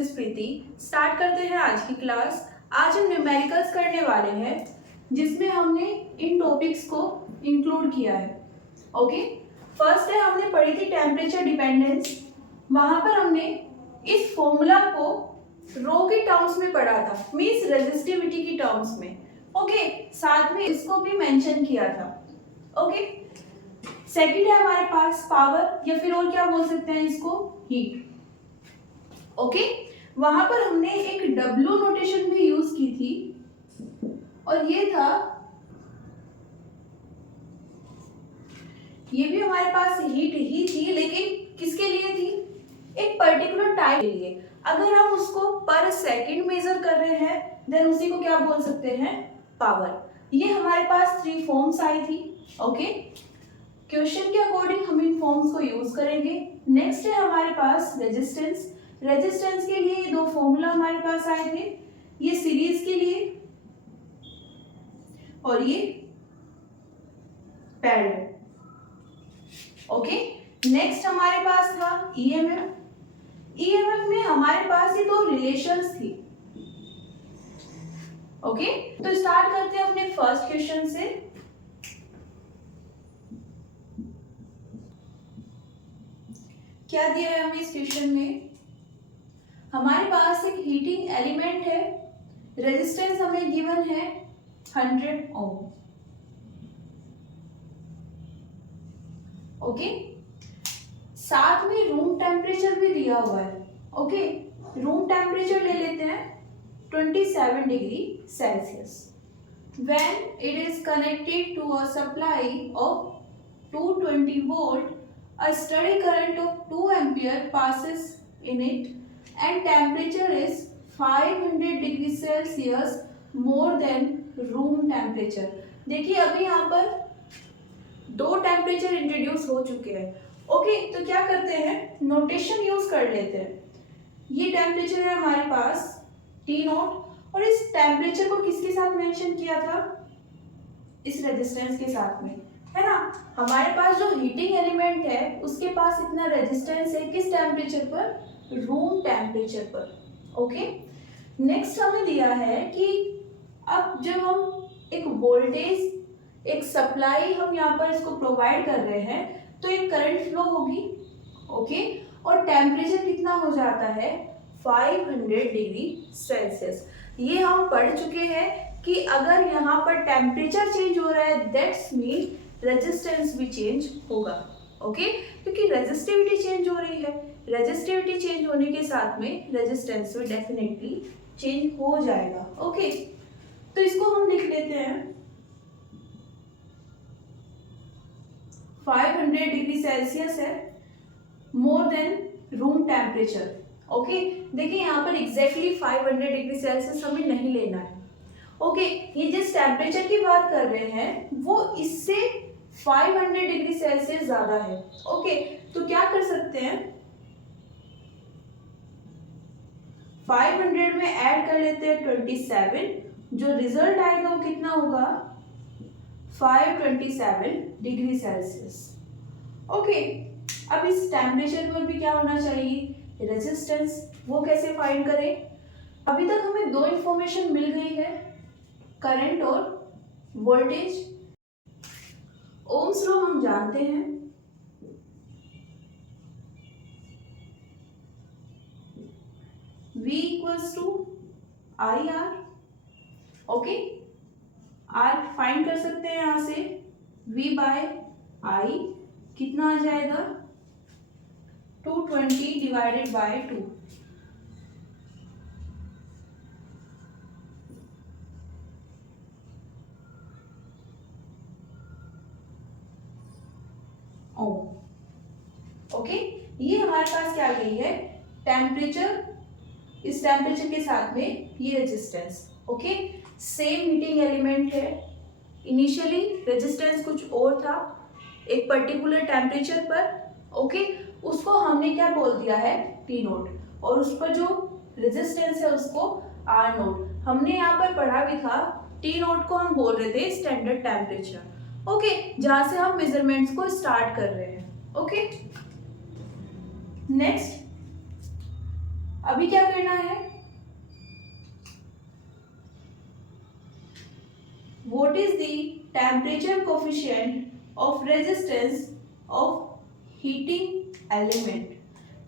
Is Preeti. Start करते हैं आज की क्लास। आज हम न्यूमेरिकल्स करने वाले हैं जिसमें हमने इन टॉपिक्स को इंक्लूड किया है। ओके, फर्स्ट है हमने पढ़ी थी टेम्परेचर डिपेंडेंस। वहां पर हमने इस फॉर्मूला को रो के टर्म्स में पढ़ा था, मींस रेजिस्टिविटी की टर्म्स में। ओके, साथ में इसको भी मेंशन किया था। ओके, सेकंड है हमारे पास पावर, या फिर और क्या बोल सकते हैं इसको, हीट। ओके, वहां पर हमने एक W नोटेशन भी यूज की थी और ये था, ये भी हमारे पास हीट ही थी, लेकिन किसके लिए थी, एक पर्टिकुलर टाइम के लिए। अगर हम उसको पर सेकंड मेजर कर रहे हैं देन उसी को क्या बोल सकते हैं, पावर। ये हमारे पास 3 फॉर्म्स आई थी। ओके, क्वेश्चन के अकॉर्डिंग हम इन फॉर्म्स को यूज करेंगे। नेक्स्ट है हमारे पास रेजिस्टेंस। रेजिस्टेंस के लिए ये 2 फॉर्मूला हमारे पास आए थे, ये सीरीज के लिए और ये पैरेलल। ओके, नेक्स्ट हमारे पास था ईएमएफ। ईएमएफ में हमारे पास ये 2 रिलेशंस थी। ओके, तो स्टार्ट करते हैं अपने फर्स्ट क्वेश्चन से। क्या दिया है हमें इस क्वेश्चन में, हमारे पास एक हीटिंग एलिमेंट है, रेजिस्टेंस हमें गिवन है 100 ओम। ओके, साथ में रूम टेम्परेचर भी दिया हुआ है। ओके, रूम टेम्परेचर ले लेते हैं 27 degree Celsius. When it is connected to a supply of 220 volt, a steady current of 2 ampere passes in it and temperature is 500 degree Celsius more than room temperature। देखिए अभी यहाँ पर 2 temperature introduce हो चुके हैं। ओके, तो क्या करते हैं, नोटेशन यूज कर लेते हैं। ये टेम्परेचर है हमारे पास T नॉट, और इस टेम्परेचर को किसके साथ मेंशन किया था, इस रेजिस्टेंस के साथ में, है ना। हमारे पास जो हीटिंग एलिमेंट है उसके पास इतना रेजिस्टेंस है, किस टेम्परेचर पर, रूम टेम्परेचर पर। ओके, नेक्स्ट हमें दिया है कि अब जब हम एक वोल्टेज, एक सप्लाई हम यहाँ पर इसको प्रोवाइड कर रहे हैं तो एक करंट फ्लो होगी। ओके, और टेम्परेचर कितना हो जाता है, 500 डिग्री सेल्सियस। ये हम पढ़ चुके हैं कि अगर यहाँ पर टेम्परेचर चेंज हो रहा है दैट्स मीन रेजिस्टेंस भी चेंज होगा। ओके, क्योंकि रेजिस्टिविटी चेंज हो रही है, रेजिस्टिविटी चेंज होने के साथ में रेजिस्टेंस भी डेफिनेटली चेंज हो जाएगा। ओके, तो इसको हम लिख लेते हैं 500 डिग्री सेल्सियस है, more than room temperature. Okay, देखिए यहाँ पर एग्जैक्टली 500 डिग्री सेल्सियस हमें नहीं लेना है। ओके, ये जिस टेम्परेचर की बात कर रहे हैं वो इससे 500 डिग्री सेल्सियस ज्यादा है। ओके, तो क्या कर सकते हैं, 500 में ऐड कर लेते हैं 27, जो रिजल्ट आएगा वो कितना होगा, 527 डिग्री सेल्सियस। ओके, अब इस टेम्परेचर पर भी क्या होना चाहिए, रेजिस्टेंस। वो कैसे फाइंड करें, अभी तक हमें 2 इंफॉर्मेशन मिल गई है, करंट और वोल्टेज। ओम्स लॉ हम जानते हैं, V equals to I R. Okay, R find कर सकते हैं यहां से, V बाय आई कितना आ जाएगा, 220 डिवाइडेड बाय 2। ओके, ये हमारे पास क्या गई है, टेम्परेचर, इस टेम्परेचर के साथ में ये resistance. Okay, same heating element है, इनिशियली रेजिस्टेंस कुछ और था एक पर्टिकुलर टेम्परेचर पर। ओके, उसको हमने क्या बोल दिया है, T नोट, और उस पर जो रेजिस्टेंस है उसको R नोट। हमने यहाँ पर पढ़ा भी था, T नोट को हम बोल रहे थे स्टैंडर्ड टेम्परेचर। ओके, जहां से हम मेजरमेंट्स को स्टार्ट कर रहे हैं। ओके, नेक्स्ट अभी क्या करना है, what is the temperature coefficient of resistance of heating element.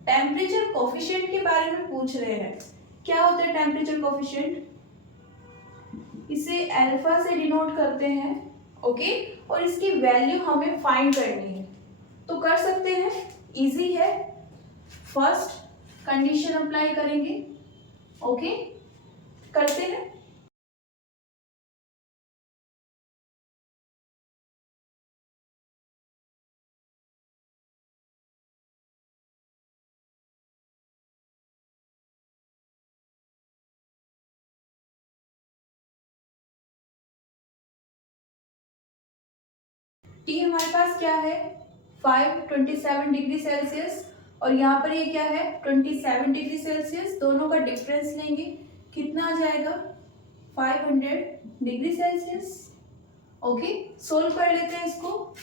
Temperature coefficient के बारे में पूछ रहे हैं। क्या होता है टेम्परेचर कोफिशिएंट, इसे अल्फा से डिनोट करते हैं, ओके, और इसकी वैल्यू हमें फाइंड करनी है। तो कर सकते हैं, इजी है। फर्स्ट कंडीशन अप्लाई करेंगे, ओके, करते हैं। टी हमारे पास क्या है 527 डिग्री सेल्सियस, और यहाँ पर ये क्या है 27 डिग्री सेल्सियस। दोनों का डिफरेंस लेंगे, कितना आ जाएगा 500 डिग्री सेल्सियस। ओके, सोल्व कर लेते हैं इसको।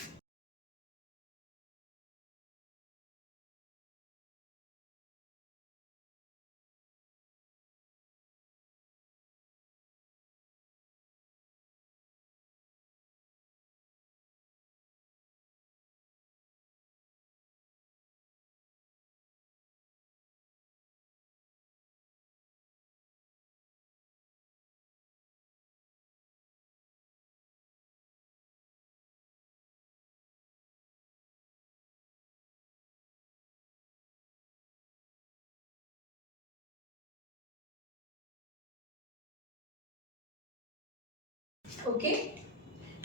ओके,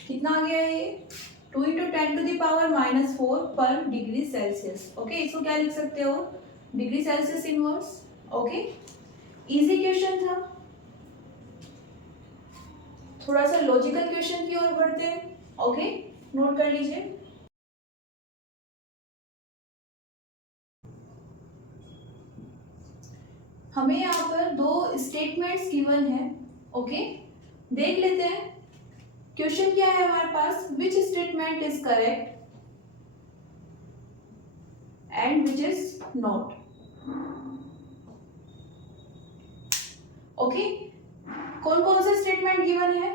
कितना आ गया ये 2 × 10⁻⁻4 पर डिग्री सेल्सियस। ओके, इसको क्या लिख सकते हो, degree Celsius inverse. Okay, easy question था। थोड़ा सा लॉजिकल क्वेश्चन की ओर बढ़ते हैं। ओके, नोट कर लीजिए। हमें यहाँ पर दो स्टेटमेंट्स गिवन है। ओके, देख लेते हैं क्वेश्चन क्या है हमारे पास, which statement is correct and which is not. Okay, कौन कौन से स्टेटमेंट गिवन है।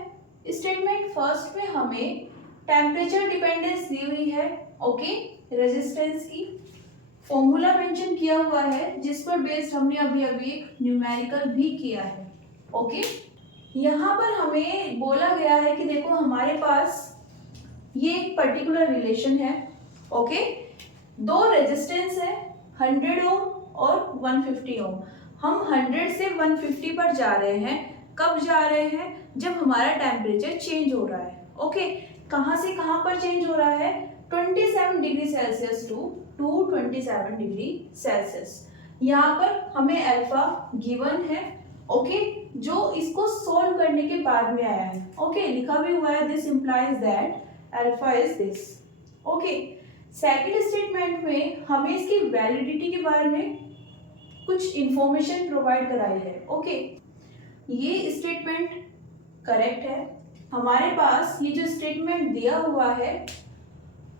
स्टेटमेंट फर्स्ट में हमें टेम्परेचर डिपेंडेंस दी हुई है, ओके, रेजिस्टेंस की फॉर्मूला मेंशन किया हुआ है, जिस पर बेस्ड हमने अभी अभी एक न्यूमेरिकल भी किया है। ओके, यहाँ पर हमें बोला गया है कि देखो हमारे पास ये एक पर्टिकुलर रिलेशन है। ओके, दो रेजिस्टेंस है 100 ओम और 150 ओम। हम 100 से 150 पर जा रहे हैं। कब जा रहे हैं, जब हमारा टेम्परेचर चेंज हो रहा है। ओके, कहाँ से कहाँ पर चेंज हो रहा है, 27 degree Celsius to 227 degree Celsius. यहाँ पर हमें अल्फा गिवन है, ओके, जो इसको सोल्व करने के बाद में आया है। ओके, लिखा भी हुआ है, this implies that alpha is this. Okay, second statement में हमें इसकी वैलिडिटी के बारे में कुछ इंफॉर्मेशन प्रोवाइड कराई है। ओके, ये स्टेटमेंट करेक्ट है। हमारे पास ये जो स्टेटमेंट दिया हुआ है,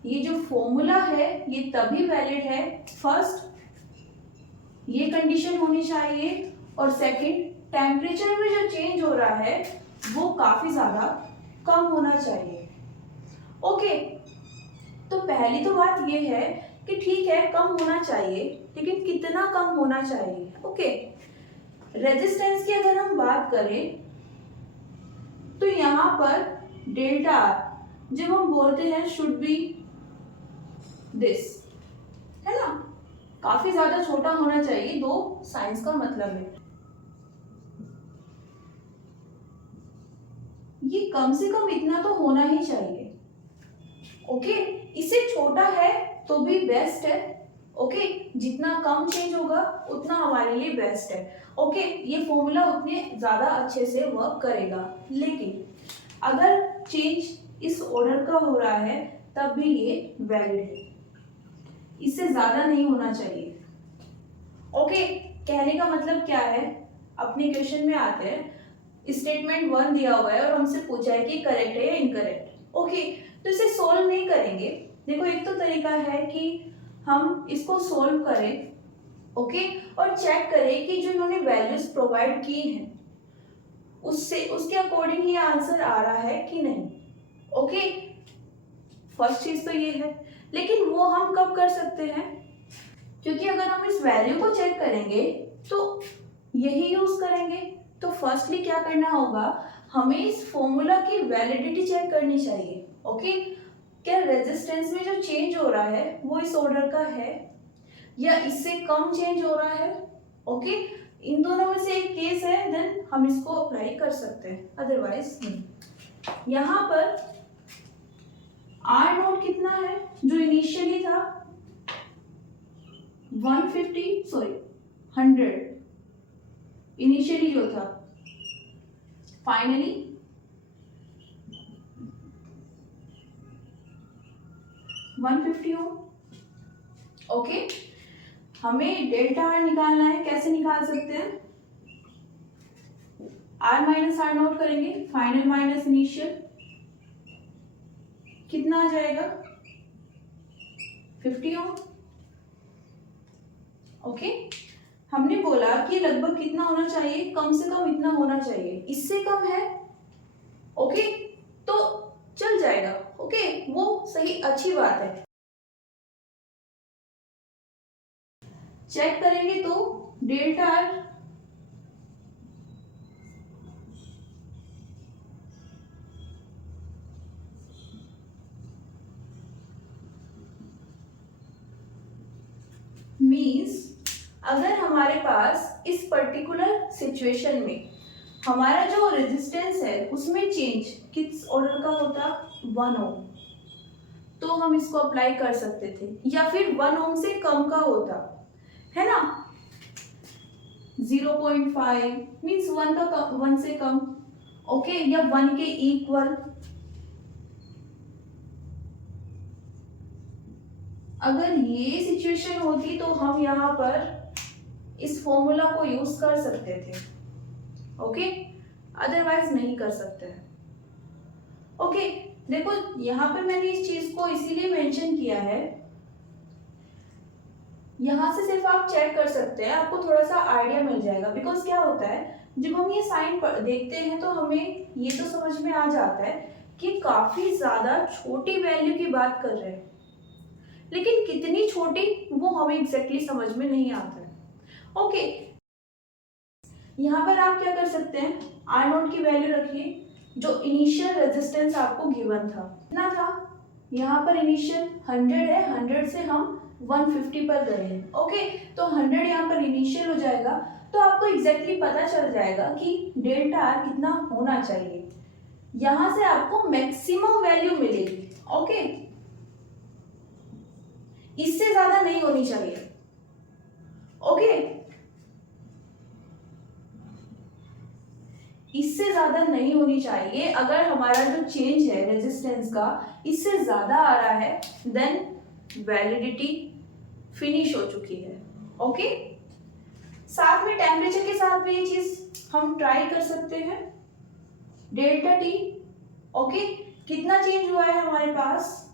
ये जो फॉर्मूला है, ये तभी वैलिड है, फर्स्ट ये कंडीशन होनी चाहिए, और सेकंड टेम्परेचर में जो चेंज हो रहा है वो काफी ज्यादा कम होना चाहिए। ओके, तो पहली तो बात ये है कि ठीक है कम होना चाहिए, लेकिन कितना कम होना चाहिए। ओके, रेजिस्टेंस की अगर हम बात करें तो यहाँ पर डेल्टा आर जब हम बोलते हैं शुड बी दिस, है ना, काफी ज्यादा छोटा होना चाहिए, दो साइंस का मतलब है। ये कम से कम इतना तो होना ही चाहिए। ओके, इससे छोटा है तो भी बेस्ट है। ओके, जितना कम चेंज होगा उतना हमारे लिए बेस्ट है। ओके, ये फॉर्मूला उतने ज्यादा अच्छे से वर्क करेगा, लेकिन अगर चेंज इस ऑर्डर का हो रहा है तब भी ये वैलिड है, इससे ज्यादा नहीं होना चाहिए। ओके, कहने का मतलब क्या है, अपने क्वेश्चन में आते हैं। स्टेटमेंट 1 दिया हुआ है और हमसे पूछा है कि करेक्ट है या इनकरेक्ट। ओके, तो इसे सोल्व नहीं करेंगे। देखो, एक तो तरीका है कि हम इसको सोल्व करें ओके, और चेक करें कि जो इन्होंने वैल्यूज प्रोवाइड की हैं उससे उसके अकॉर्डिंग ये आंसर आ रहा है कि नहीं। ओके, फर्स्ट चीज तो ये है, लेकिन वो हम कब कर सकते हैं, क्योंकि अगर हम इस वैल्यू को चेक करेंगे तो यही यूज करेंगे। तो फर्स्टली क्या करना होगा, हमें इस फॉर्मूला की वैलिडिटी चेक करनी चाहिए। ओके, क्या रेजिस्टेंस में जो चेंज हो रहा है वो इस ऑर्डर का है या इससे कम चेंज हो रहा है। ओके, इन दोनों में से एक केस है, देन हम इसको अप्लाई कर सकते हैं, अदरवाइज नहीं। यहाँ पर आर नोट कितना है, जो इनिशियली था 100 इनिशियली जो था, फाइनली 150 ओम। ओके, हमें डेल्टा आर निकालना है, कैसे निकाल सकते हैं, आर माइनस आर नोट करेंगे, फाइनल माइनस इनिशियल, कितना आ जाएगा 50 ओम। ओके, हमने बोला कि लगभग कितना होना चाहिए, कम से कम इतना होना चाहिए, इससे कम है ओके तो चल जाएगा। ओके, वो सही, अच्छी बात है। चेक करेंगे तो डेल्टा आर मीन्स अगर हमारे पास इस पर्टिकुलर सिचुएशन में हमारा जो रेजिस्टेंस है उसमें चेंज किस ऑर्डर का होता, 1 ओम, तो हम इसको अप्लाई कर सकते थे, या फिर 1 ओम से कम का होता है ना, 0.5 मीन्स 1 से कम, ओके, या 1 के इक्वल। अगर ये सिचुएशन होती तो हम यहाँ पर इस फॉर्मूला को यूज कर सकते थे, ओके, अदरवाइज नहीं कर सकते हैं। ओके, देखो यहाँ पर मैंने इस चीज को इसीलिए मेंशन किया है, यहाँ से सिर्फ आप चेक कर सकते हैं, आपको थोड़ा सा आइडिया मिल जाएगा। बिकॉज क्या होता है, जब हम ये साइन देखते हैं तो हमें ये तो समझ में आ जाता है कि काफी ज्यादा छोटी वैल्यू की बात कर रहे हैं, लेकिन कितनी छोटी वो हमें एग्जैक्टली समझ में नहीं आता है। ओके, यहाँ पर आप क्या कर सकते हैं, आर नोट की वैल्यू रखिए, जो इनिशियल रेजिस्टेंस आपको गिवन था कितना था, यहाँ पर इनिशियल 100 है, 100 से हम 150 पर गए हैं। ओके, तो 100 यहाँ पर इनिशियल हो जाएगा, तो आपको एग्जैक्टली पता चल जाएगा कि डेल्टा आर कितना होना चाहिए, यहाँ से आपको मैक्सिमम वैल्यू मिलेगी। ओके, इससे ज्यादा नहीं होनी चाहिए। ओके, इससे ज्यादा नहीं होनी चाहिए। अगर हमारा जो चेंज है रेजिस्टेंस का इससे ज्यादा आ रहा है, देन वैलिडिटी फिनिश हो चुकी है। ओके, साथ में टेम्परेचर के साथ भी ये चीज हम ट्राई कर सकते हैं, डेल्टा टी। ओके, कितना चेंज हुआ है हमारे पास,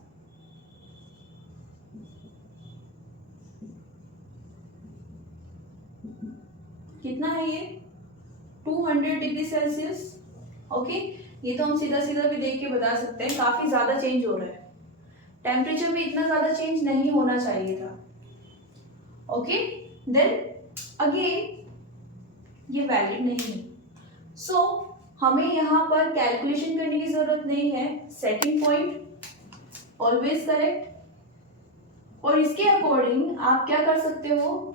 कितना है ये 200 डिग्री सेल्सियस। ओके, ये तो हम सीधा सीधा भी देख के बता सकते हैं, काफी ज्यादा चेंज हो रहा है, टेम्परेचर भी इतना ज्यादा चेंज नहीं होना चाहिए था। ओके, देन अगेन ये वैलिड नहीं है, सो हमें यहाँ पर कैलकुलेशन करने की जरूरत नहीं है। सेकंड पॉइंट ऑलवेज करेक्ट, और इसके अकॉर्डिंग आप क्या कर सकते हो,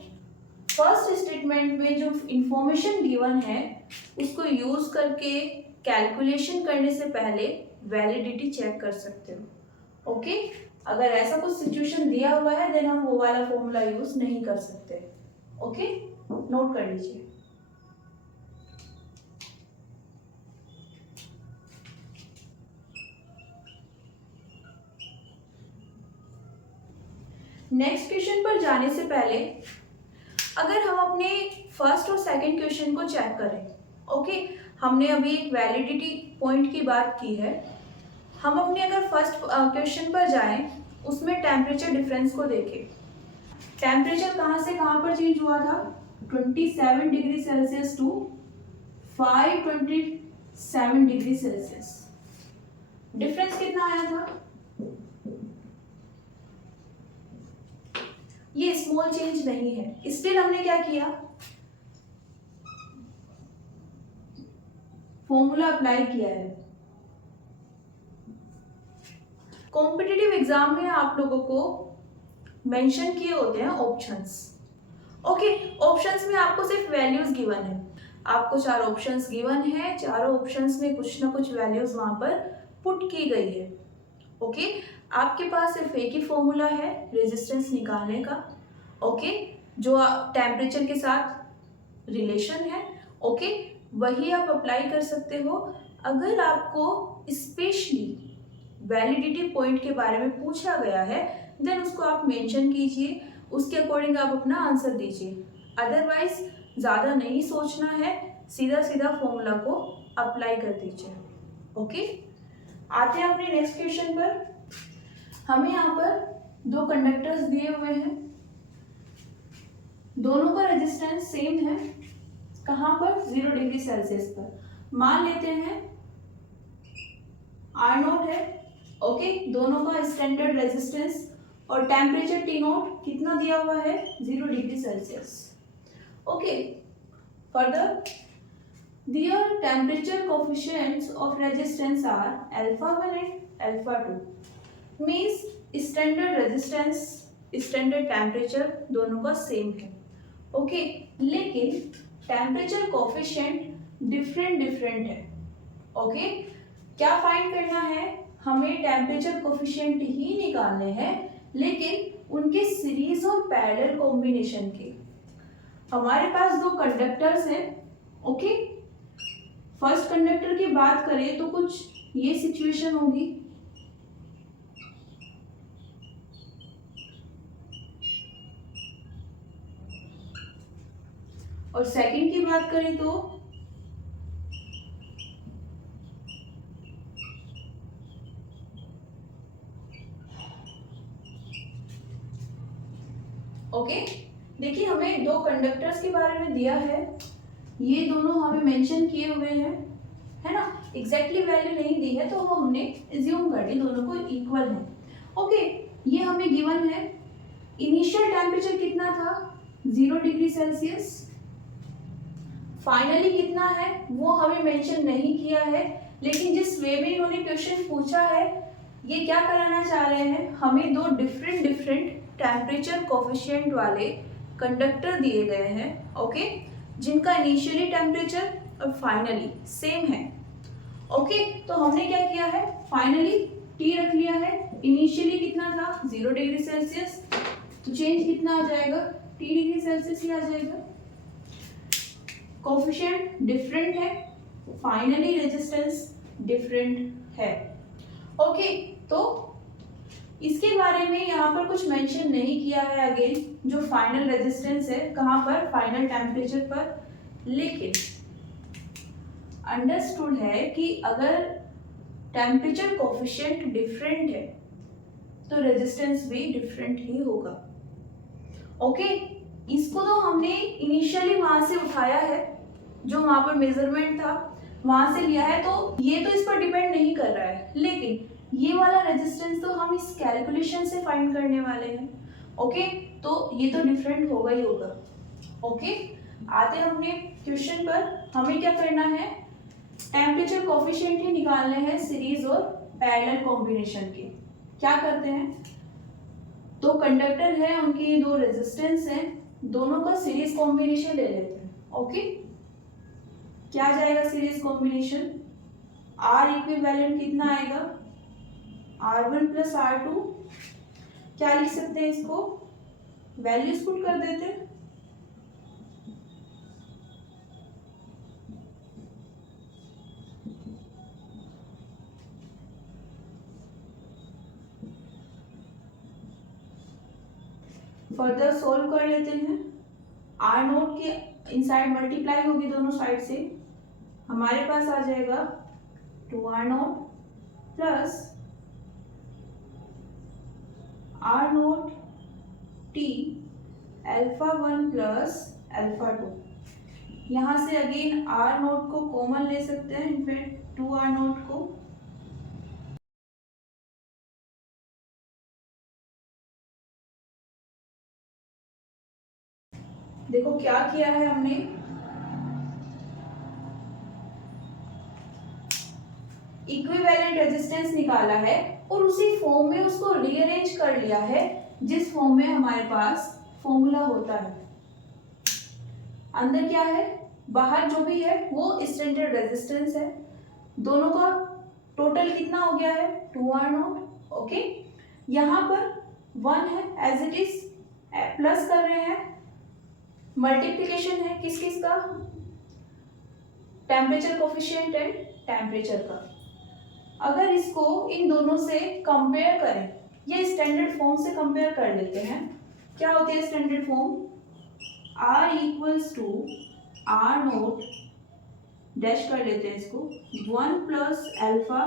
फर्स्ट स्टेटमेंट में जो इंफॉर्मेशन गिवन है उसको यूज करके कैलकुलेशन करने से पहले वैलिडिटी चेक कर सकते हो। ओके, अगर ऐसा कुछ सिचुएशन दिया हुआ है देन हम वो वाला फॉर्मूला यूज नहीं कर सकते। ओके, नोट कर लीजिए। नेक्स्ट क्वेश्चन पर जाने से पहले अगर हम अपने फर्स्ट और सेकंड क्वेश्चन को चेक करें, ओके, हमने अभी एक वैलिडिटी पॉइंट की बात की है, हम अपने अगर फर्स्ट क्वेश्चन पर जाएं उसमें टेम्परेचर डिफरेंस को देखें, टेम्परेचर कहाँ से कहाँ पर चेंज हुआ था, 27 degree Celsius to 527 degree Celsius. Difference कितना आया था, ये स्मॉल चेंज नहीं है। स्टिल हमने क्या किया, फॉर्मूला अप्लाई किया है। कॉम्पिटिटिव एग्जाम में आप लोगों को मेंशन किए होते हैं ऑप्शंस। ओके, ऑप्शंस में आपको सिर्फ वैल्यूज गिवन है, आपको 4 ऑप्शंस गिवन है, चारों ऑप्शंस में कुछ ना कुछ वैल्यूज वहां पर पुट की गई है। ओके, आपके पास सिर्फ एक ही फॉर्मूला है रेजिस्टेंस निकालने का। ओके, जो टेम्परेचर के साथ रिलेशन है। ओके, वही आप अप्लाई कर सकते हो। अगर आपको स्पेशली वैलिडिटी पॉइंट के बारे में पूछा गया है देन उसको आप मेंशन कीजिए, उसके अकॉर्डिंग आप अपना आंसर दीजिए। अदरवाइज ज़्यादा नहीं सोचना है, सीधा सीधा फॉर्मूला को अप्लाई कर दीजिए। ओके, आते हैं अपने नेक्स्ट क्वेश्चन पर। हमें यहाँ पर 2 कंडक्टर्स दिए हुए हैं, दोनों का रेजिस्टेंस सेम है। कहाँ पर, 0 डिग्री सेल्सियस पर। मान लेते हैं R0 है। ओके, दोनों का स्टैंडर्ड रेजिस्टेंस और टेम्परेचर T0 कितना दिया हुआ है, 0 degree Celsius. Okay, further their temperature coefficients of resistance are alpha1 and alpha2, means standard resistance standard temperature दोनों का सेम है। ओके, लेकिन टेम्परेचर कोफिशिएंट डिफरेंट है। ओके, क्या फाइंड करना है, हमें टेम्परेचर कोफिशिएंट ही निकालने हैं, लेकिन उनके सीरीज और पैरेलल कॉम्बिनेशन के। हमारे पास 2 कंडक्टर्स हैं। ओके, फर्स्ट कंडक्टर की बात करें तो कुछ ये सिचुएशन होगी, और सेकंड की बात करें तो ओके, देखिए हमें 2 कंडक्टर्स के बारे में दिया है, ये दोनों हमें मेंशन किए हुए हैं, है ना। एग्जैक्टली वैल्यू नहीं दी है तो वो हमने एज्यूम कर दी दोनों को इक्वल है। ओके, ये हमें गिवन है। इनिशियल टेम्परेचर कितना था, 0 डिग्री सेल्सियस। फाइनली कितना है वो हमें मेंशन नहीं किया है, लेकिन जिस वे में इन्होंने क्वेश्चन पूछा है ये क्या कराना चाह रहे हैं, हमें 2 डिफरेंट टेम्परेचर कोफिशिएंट वाले कंडक्टर दिए गए हैं। ओके, जिनका इनिशियली टेम्परेचर और फाइनली सेम है। ओके, तो हमने क्या किया है, फाइनली टी रख लिया है, इनिशियली कितना था 0 डिग्री सेल्सियस, तो चेंज कितना आ जाएगा, टी डिग्री सेल्सियस ही आ जाएगा। कोफिशिएंट डिफरेंट है, फाइनली रेजिस्टेंस डिफरेंट है। ओके, तो इसके बारे में यहाँ पर कुछ मेंशन नहीं किया है अगेन, जो फाइनल रेजिस्टेंस है कहाँ पर, फाइनल टेम्परेचर पर। लेकिन अंडरस्टूड है कि अगर टेम्परेचर कोफिशिएंट डिफरेंट है तो रेजिस्टेंस भी डिफरेंट ही होगा। ओके, इसको तो हमने इनिशियली वहां से उठाया है, जो वहां पर मेजरमेंट था वहां से लिया है, तो ये तो इस पर डिपेंड नहीं कर रहा है, लेकिन ये वाला रेजिस्टेंस तो हम इस कैलकुलेशन से फाइंड करने वाले हैं। ओके, तो ये तो डिफरेंट होगा ही होगा। ओके, आते हैं हमने क्वेश्चन पर। हमें क्या करना है, टेम्परेचर कोफिशिएंट ही निकालने हैं सीरीज और पैरेलल कॉम्बिनेशन के। क्या करते हैं, 2 कंडक्टर है, उनकी 2 रेजिस्टेंस हैं, दोनों का सीरीज कॉम्बिनेशन ले लेते हैं। ओके, क्या जाएगा सीरीज कॉम्बिनेशन, आर इक्विवेलेंट कितना आएगा, R1 प्लस R2। क्या लिख सकते हैं इसको, वैल्यूज पुट कर देते हैं। फर्दर सोल्व कर लेते हैं। R0 के इनसाइड मल्टीप्लाई होगी दोनों साइड से, हमारे पास आ जाएगा 2R0 plus R0 T alpha 1 plus alpha 2। यहाँ से अगेन आर नोट को कॉमन ले सकते हैं, इनफैक्ट 2r नोट को। देखो क्या किया है हमने, इक्विवेलेंट रेजिस्टेंस निकाला है और उसी फॉर्म में उसको रीअरेंज कर लिया है जिस फॉर्म में हमारे पास फॉर्मूला होता है। अंदर क्या है, बाहर जो भी है वो स्टैंडर्ड रेजिस्टेंस है, दोनों का टोटल कितना हो गया है 2r नॉट। ओके, यहाँ पर 1 है एज इट इज, प्लस कर रहे हैं, मल्टीप्लिकेशन है किस किस का, टेम्परेचर कोफिशिएंट एंड टेम्परेचर का। अगर इसको इन दोनों से कंपेयर करें, ये स्टैंडर्ड फॉर्म से कंपेयर कर लेते हैं, क्या होती है standard form, R equals to R naught dash कर लेते हैं इसको 1 प्लस अल्फा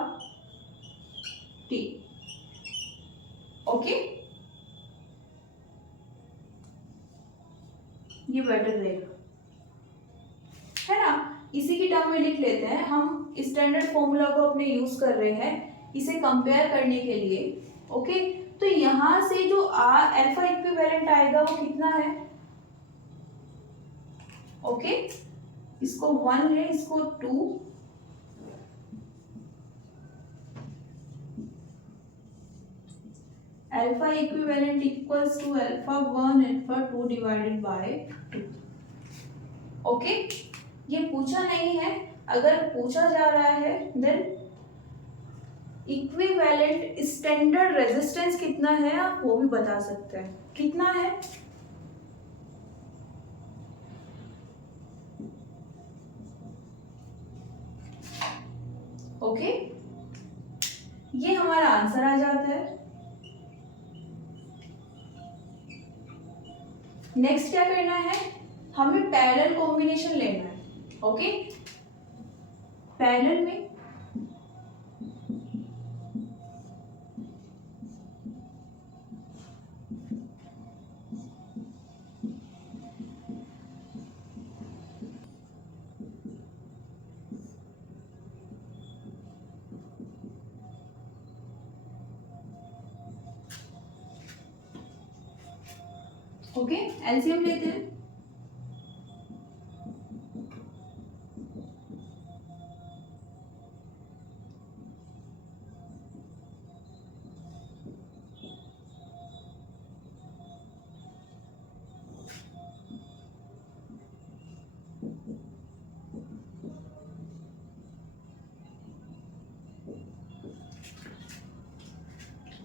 टी। ओके, ये बेटर रहेगा, है ना। इसी की टर्म में लिख लेते हैं, हम स्टैंडर्ड फॉर्मूला को अपने यूज कर रहे हैं इसे कंपेयर करने के लिए। ओके, तो यहां से जो अल्फा इक्विवेलेंट आएगा वो कितना है, ओके, इसको 1 है, इसको 2, alpha equivalent equals to alpha 1 alpha 2 divided by 2। Okay, ये पूछा नहीं है, अगर पूछा जा रहा है देन इक्विवेलेंट स्टैंडर्ड रेजिस्टेंस कितना है आप वो भी बता सकते हैं, कितना है, ओके, ये हमारा आंसर आ जाता है। नेक्स्ट क्या करना है, हमें पैरेलल कॉम्बिनेशन लेना है। ओके, पैरेलल में ओके, एलसीएम लेते हैं।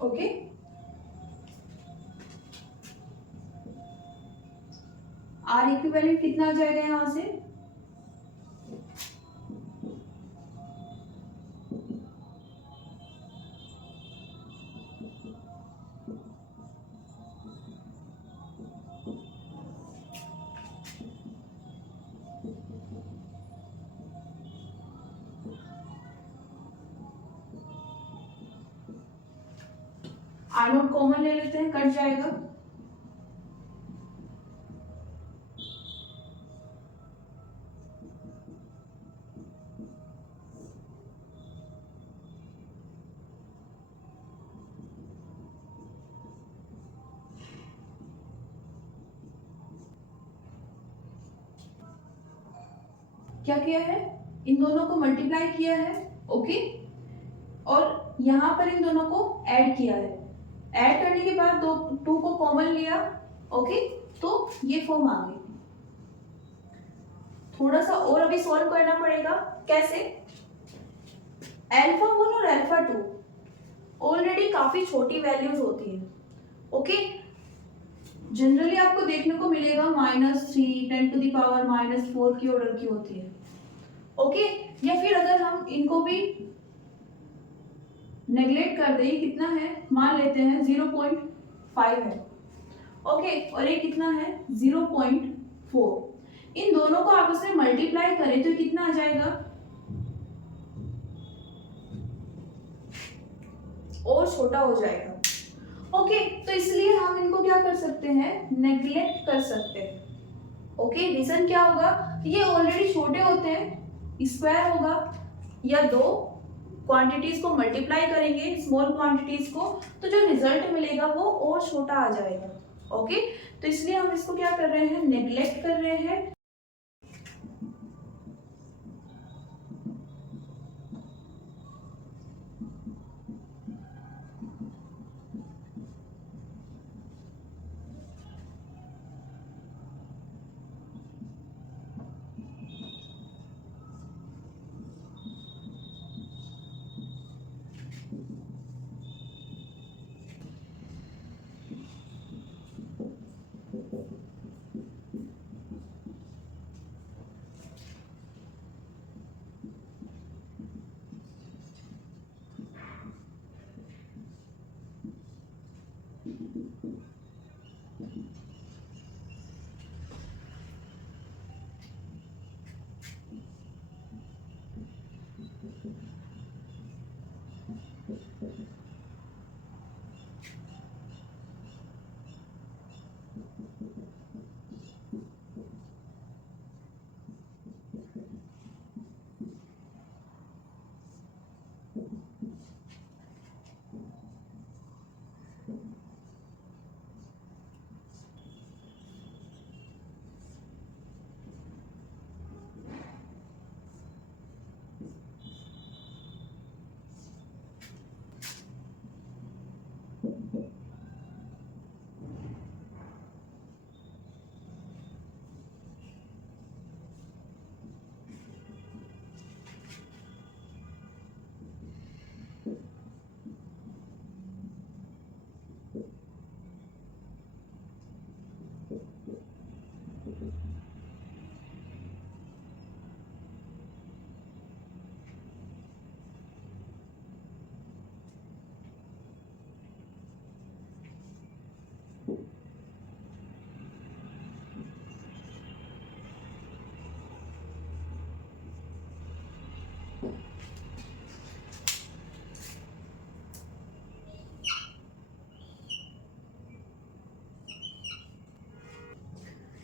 ओके, आर इक्विवेलेंट कितना आ जाएगा यहां से, आर नोट कॉमन ले लेते हैं, कट जाएगा, क्या किया है, इन दोनों को मल्टीप्लाई किया है। ओके, और यहां पर इन दोनों को ऐड किया है, ऐड करने के बाद 2 को कॉमन लिया। ओके, तो ये फॉर्म आ गई। थोड़ा सा और अभी सॉल्व करना पड़ेगा, कैसे, अल्फा 1 और अल्फा 2 ऑलरेडी काफी छोटी वैल्यूज होती है। ओके, जनरली आपको देखने को मिलेगा -3 10⁻⁻4 की ऑर्डर की होती है। ओके, या फिर अगर हम इनको भी नेग्लेक्ट कर दें, कितना है, मान लेते हैं 0.5 है। ओके, और ये कितना है 0.4, इन दोनों को आपस में मल्टीप्लाई करें तो कितना आ जाएगा, और छोटा हो जाएगा। ओके, तो इसलिए हम इनको क्या कर सकते हैं, नेग्लेक्ट कर सकते हैं। ओके, रीजन क्या होगा, ये ऑलरेडी छोटे होते हैं, स्क्वायर होगा या दो क्वांटिटीज को मल्टीप्लाई करेंगे स्मॉल क्वांटिटीज को, तो जो रिजल्ट मिलेगा वो और छोटा आ जाएगा। ओके, तो इसलिए हम इसको क्या कर रहे हैं, नेग्लेक्ट कर रहे हैं।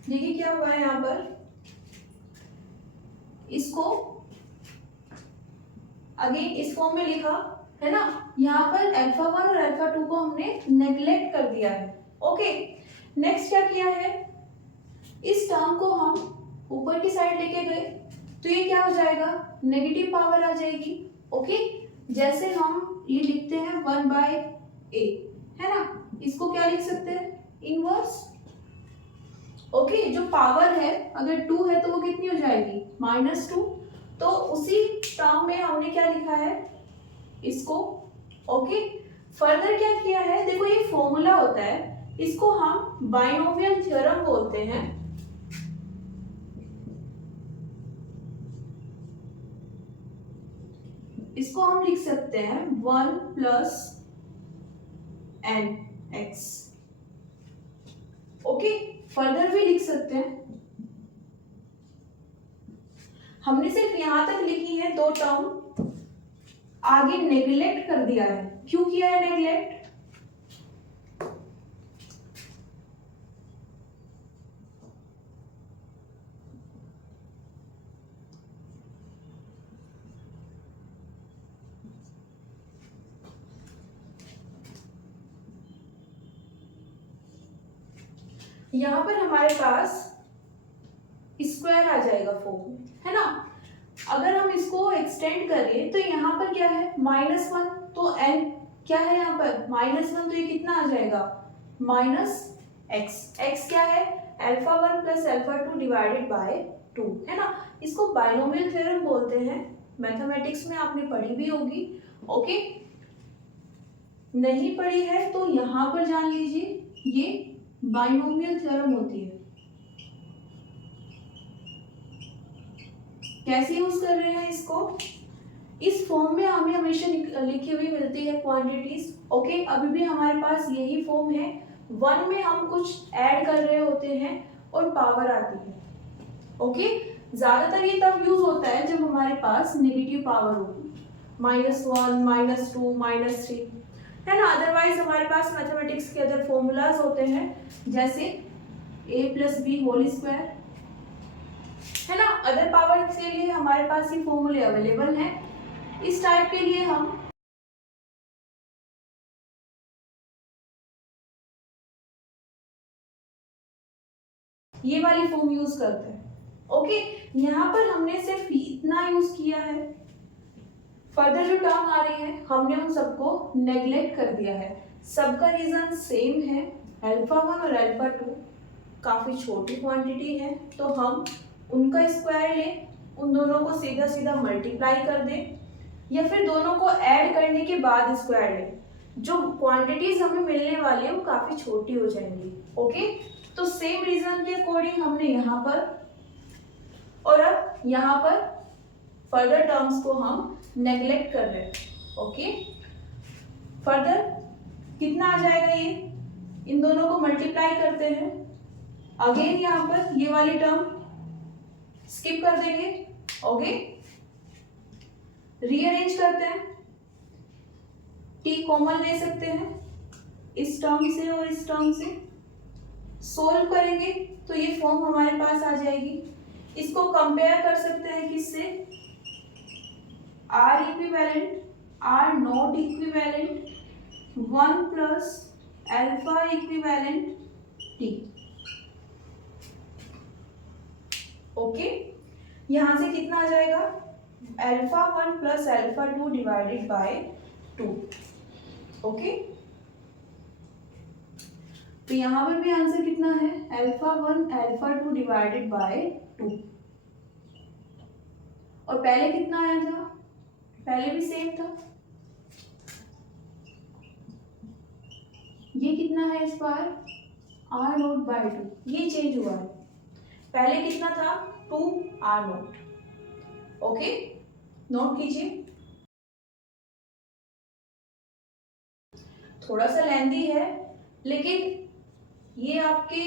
देखिए क्या हुआ है यहाँ पर, इसको अगेन इस फॉर्म में लिखा है ना, यहाँ पर अल्फा 1 और अल्फा 2 को हमने नेग्लेक्ट कर दिया है। ओके, नेक्स्ट क्या किया है, इस टर्म को हम ऊपर की साइड लेके गए, तो ये क्या हो जाएगा, नेगेटिव पावर आ जाएगी। ओके, जैसे हम ये लिखते हैं 1/a, है ना, इसको क्या लिख सकते हैं, इनवर्स। ओके, जो पावर है अगर 2 है तो वो कितनी हो जाएगी, -2, तो उसी टर्म में हमने क्या लिखा है, इसको। ओके, फर्दर क्या किया है, देखो ये फॉर्मूला होता है, इसको हम बाइनोमियल थ्योरम बोलते हैं। इसको हम लिख सकते हैं 1 + nx। ओके, फर्दर भी लिख सकते हैं, हमने सिर्फ यहां तक लिखी है दो टर्म, आगे नेग्लेक्ट कर दिया है। क्यों किया है नेग्लेक्ट, यहां पर हमारे पास स्क्वायर आ जाएगा फॉर्म में, है ना। अगर हम इसको एक्सटेंड करें तो यहाँ पर क्या है, -1, तो n क्या है यहाँ पर, -1, तो ये कितना आ जाएगा, -x। x क्या है, अल्फा 1 + अल्फा 2 डिवाइडेड बाय 2, है ना। इसको बाइनोमियल थ्योरम बोलते हैं, मैथमेटिक्स में आपने पढ़ी भी होगी। ओके, नहीं पढ़ी है तो यहाँ पर जान लीजिए, ये बाइनोमियल थ्योरम होती है। कैसे यूज कर रहे हैं इसको, इस फॉर्म में हमें हमेशा लिखी हुई मिलती है क्वांटिटीज। ओके, अभी भी हमारे पास यही फॉर्म है, 1 में हम कुछ ऐड कर रहे होते हैं और पावर आती है। ओके, ज्यादातर ये तब यूज होता है जब हमारे पास नेगेटिव पावर होगी, -1, -2, -3। है ना। अदरवाइज हमारे पास मैथमेटिक्स के अदर फॉर्मूलाज होते हैं, जैसे a+b होल स्क्वायर, है ना। अदर पावर के लिए हमारे पास ये फॉर्मूले अवेलेबल हैं। इस टाइप के लिए हम ये वाली फॉर्म यूज करते हैं। ओके, यहाँ पर हमने सिर्फ इतना यूज किया है। फर्दर जो टर्म आ रही है हमने उन सबको नेग्लेक्ट कर दिया है। सबका रीजन सेम है, अल्फा 1 और अल्फा 2 काफी छोटी क्वांटिटी है, तो हम उनका स्क्वायर लें, उन दोनों को सीधा सीधा मल्टीप्लाई कर दें, या फिर दोनों को ऐड करने के बाद स्क्वायर लें। जो क्वांटिटीज हमें मिलने वाली है वो काफी छोटी हो जाएंगी। ओके, तो सेम रीजन के अकॉर्डिंग हमने यहाँ पर और अब यहाँ पर फर्दर टर्म्स को हम नेग्लेक्ट कर रहे हैं। ओके, फर्दर कितना आ जाएगा, ये इन दोनों को मल्टीप्लाई करते हैं। अगेन यहाँ पर ये वाली टर्म स्किप कर देंगे। ओके, रीअरेंज करते हैं, टी कॉमन ले सकते हैं इस टर्म से और इस टर्म से, सोल्व करेंगे तो ये फॉर्म हमारे पास आ जाएगी। इसको कंपेयर कर सकते हैं किससे, R equivalent, R naught equivalent 1 plus alpha equivalent T. Okay, यहां से कितना आ जाएगा, alpha 1 plus alpha 2 divided by 2। Okay, तो यहां पर भी आंसर कितना है, अल्फा 1 अल्फा 2 डिवाइडेड बाय 2। और पहले कितना आया था, पहले भी सेम था। ये कितना है इस बार, आर नोट बाय 2, ये चेंज हुआ है। पहले कितना था, 2 आर नोट। ओके, नोट कीजिए। थोड़ा सा लेंथी है, लेकिन ये आपके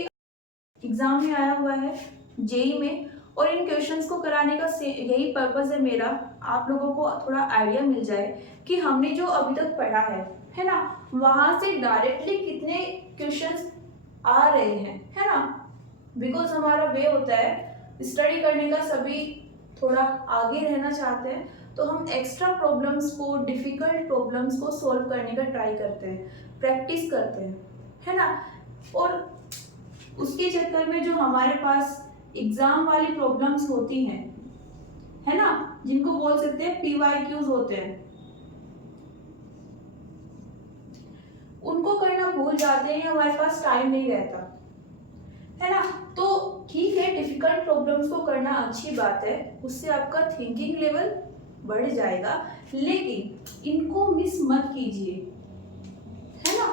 एग्जाम में आया हुआ है, जेई में, और इन क्वेश्चंस को कराने का यही पर्पस है मेरा, आप लोगों को थोड़ा आइडिया मिल जाए कि हमने जो अभी तक पढ़ा है ना, वहां से डायरेक्टली कितने क्वेश्चंस आ रहे हैं, है ना। बिकॉज हमारा वे होता है स्टडी करने का, सभी थोड़ा आगे रहना चाहते हैं, तो हम एक्स्ट्रा प्रॉब्लम्स को, डिफिकल्ट प्रॉब्लम्स को सॉल्व करने का ट्राई करते हैं, प्रैक्टिस करते हैं, है ना। और उसके चक्कर में जो हमारे पास एग्जाम वाली प्रॉब्लम्स होती हैं, है ना, जिनको बोल सकते हैं PYQs होते हैं, उनको करना भूल जाते हैं, हमारे पास टाइम नहीं रहता, है ना। तो ठीक है, डिफिकल्ट प्रॉब्लम्स को करना अच्छी बात है, उससे आपका थिंकिंग लेवल बढ़ जाएगा, लेकिन इनको मिस मत कीजिए, है ना।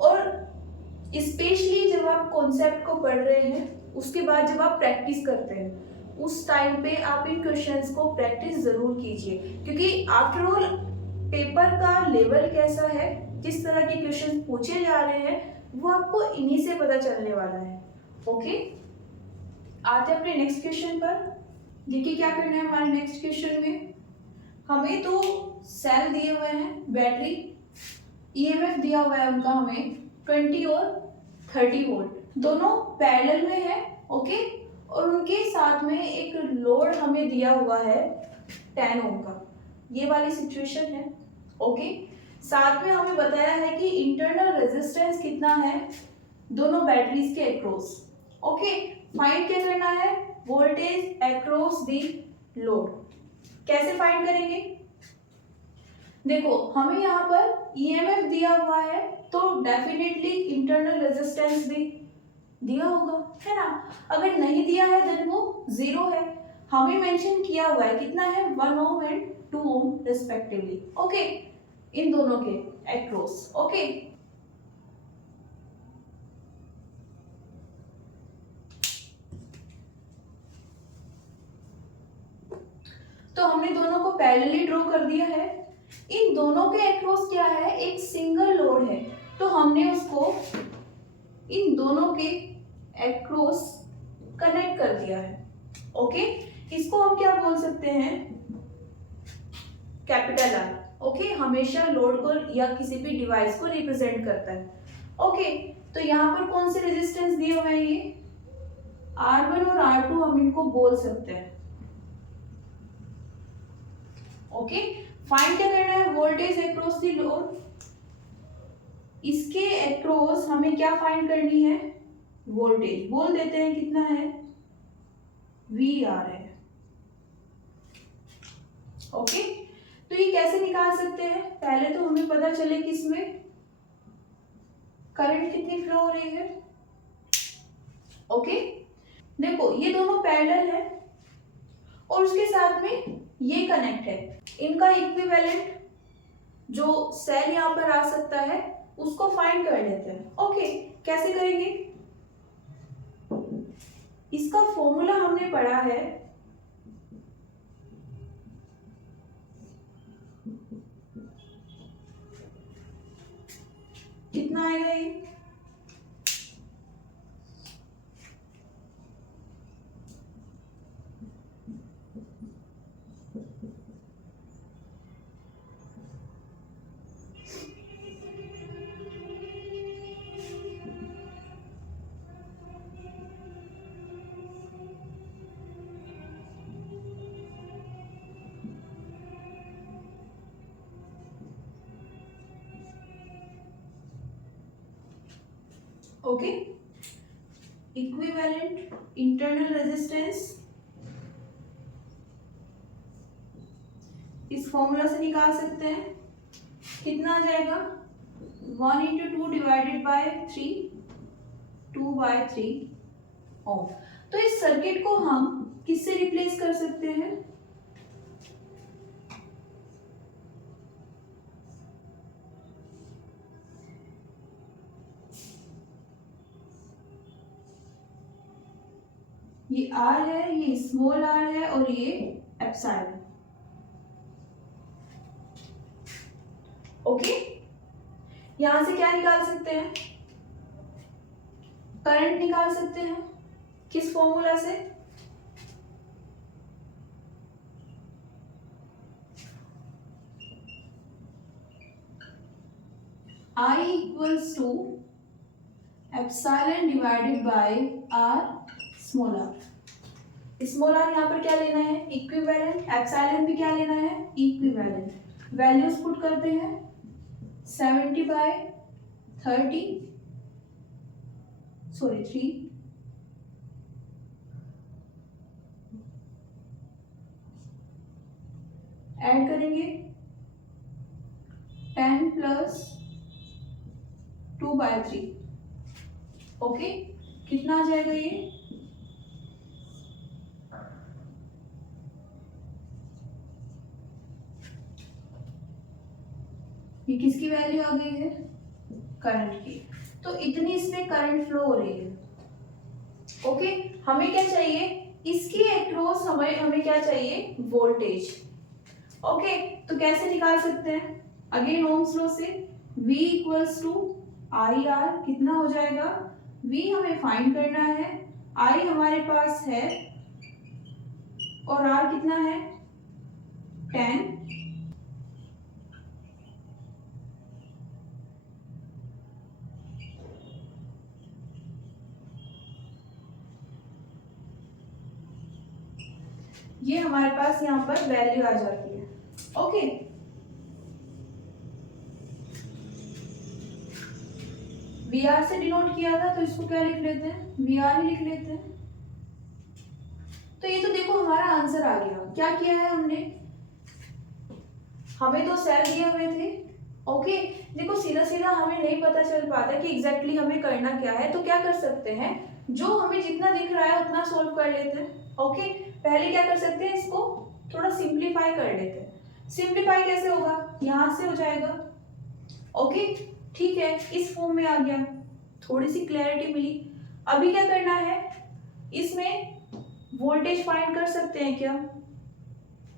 और स्पेशली जब आप कॉन्सेप्ट को पढ़ रहे हैं, उसके बाद जब आप प्रैक्टिस करते हैं, उस टाइम पे आप इन क्वेश्चंस को प्रैक्टिस जरूर कीजिए, क्योंकि आफ्टर ऑल पेपर का लेवल कैसा है, जिस तरह के क्वेश्चन पूछे जा रहे हैं, वो आपको इन्हीं से पता चलने वाला है। ओके, आते हैं अपने नेक्स्ट क्वेश्चन पर। देखिए क्या करना है हमारे नेक्स्ट क्वेश्चन में, हमें तो सेल दिए हुए हैं, बैटरी, EMF दिया हुआ है उनका हमें 20 और 30 वोल्ट, दोनों पैरेलल में है। ओके, और उनके साथ में एक लोड हमें दिया हुआ है 10 ओम का, ये वाली सिचुएशन है। ओके, साथ में हमें बताया है कि इंटरनल रेजिस्टेंस कितना है दोनों बैटरीज के अक्रॉस। ओके, फाइंड क्या करना है, वोल्टेज अक्रॉस दी लोड। कैसे फाइंड करेंगे, देखो हमें यहाँ पर EMF दिया हुआ है, तो डेफिनेटली इंटरनल रेजिस्टेंस भी दिया होगा, है ना। अगर नहीं दिया है देन वो 0 है। हमें मेंशन किया हुआ है कितना है, 1 ohm and 2 ohm respectively. Okay, इन दोनों के अक्रॉस। ओके, तो हमने दोनों को पैरेलली ड्रॉ कर दिया है। इन दोनों के अक्रॉस क्या है, एक सिंगल लोड है, तो हमने उसको इन दोनों के अक्रॉस कनेक्ट कर दिया है। ओके, इसको हम क्या बोल सकते हैं, कैपिटल आर। ओके, हमेशा लोड को या किसी भी डिवाइस को रिप्रेजेंट करता है। ओके, तो यहाँ पर कौन से रेजिस्टेंस दिए हुए हैं, ये R1 और R2 हम इनको बोल सकते हैं। ओके, फाइंड क्या करना है, वोल्टेज अक्रॉस द लोड, इसके अक्रॉस हमें क्या फाइंड करनी है, वोल्टेज बोल देते हैं कितना है, VR है। ओके, तो ये कैसे निकाल सकते हैं, पहले तो हमें पता चले कि इसमें करंट कितनी फ्लो हो रही है। ओके, देखो ये दोनों पैरेलल है और उसके साथ में ये कनेक्ट है, इनका इक्विवेलेंट जो सेल यहाँ पर आ सकता है उसको फाइंड कर लेते हैं। ओके, कैसे करेंगे, इसका फॉर्मूला हमने पढ़ा है, कितना आएगा ये, ओके, इक्विवेलेंट इंटरनल रेजिस्टेंस इस फॉर्मूला से निकाल सकते हैं, कितना आ जाएगा 1 × 2 डिवाइडेड बाय 3, 2/3 ओम। तो इस सर्किट को हम किससे रिप्लेस कर सकते हैं, ये R है, ये स्मॉल r है और ये एप्सिलॉन। ओके, यहां से क्या निकाल सकते हैं, करंट निकाल सकते हैं, किस फॉर्मूला से, I equals to epsilon divided by R small r। Small r यहाँ पर क्या लेना है, इक्विवेलेंट, एप्सिलॉन भी क्या लेना है, इक्विवेलेंट। वैल्यूज पुट करते हैं, 70/30 सॉरी 3, ऐड करेंगे 10 + 2/3। ओके, कितना आ जाएगा ये किसकी वैल्यू आ गई है, करंट की। तो इतनी इसमें करंट फ्लो हो रही है। ओके, हमें क्या चाहिए, इसके अक्रॉस हमें क्या चाहिए, वोल्टेज। ओके, तो कैसे निकाल सकते हैं, अगेन ओम्स लॉ से, V इक्वल्स टू IR, कितना हो जाएगा, V हमें फाइंड करना है, I हमारे पास है और R कितना है 10, ये हमारे पास यहाँ पर वैल्यू आ जाती है। ओके, VR से डिनोट किया था तो इसको क्या लिख लेते हैं, VR ही लिख लेते हैं। तो ये तो देखो हमारा आंसर आ गया। क्या किया है हमने, हमें तो सेल दिए हुए थे। ओके, देखो सीधा सीधा हमें नहीं पता चल पाता कि एग्जैक्टली हमें करना क्या है, तो क्या कर सकते हैं, जो हमें जितना दिख रहा है उतना सोल्व कर लेते हैं। ओके, पहले क्या कर सकते हैं, इसको थोड़ा सिंप्लीफाई कर लेते हैं। सिंप्लीफाई कैसे होगा, यहाँ से हो जाएगा। ओके, ठीक है, इस फॉर्म में आ गया, थोड़ी सी क्लैरिटी मिली। अभी क्या करना है, इसमें वोल्टेज फाइंड कर सकते हैं क्या,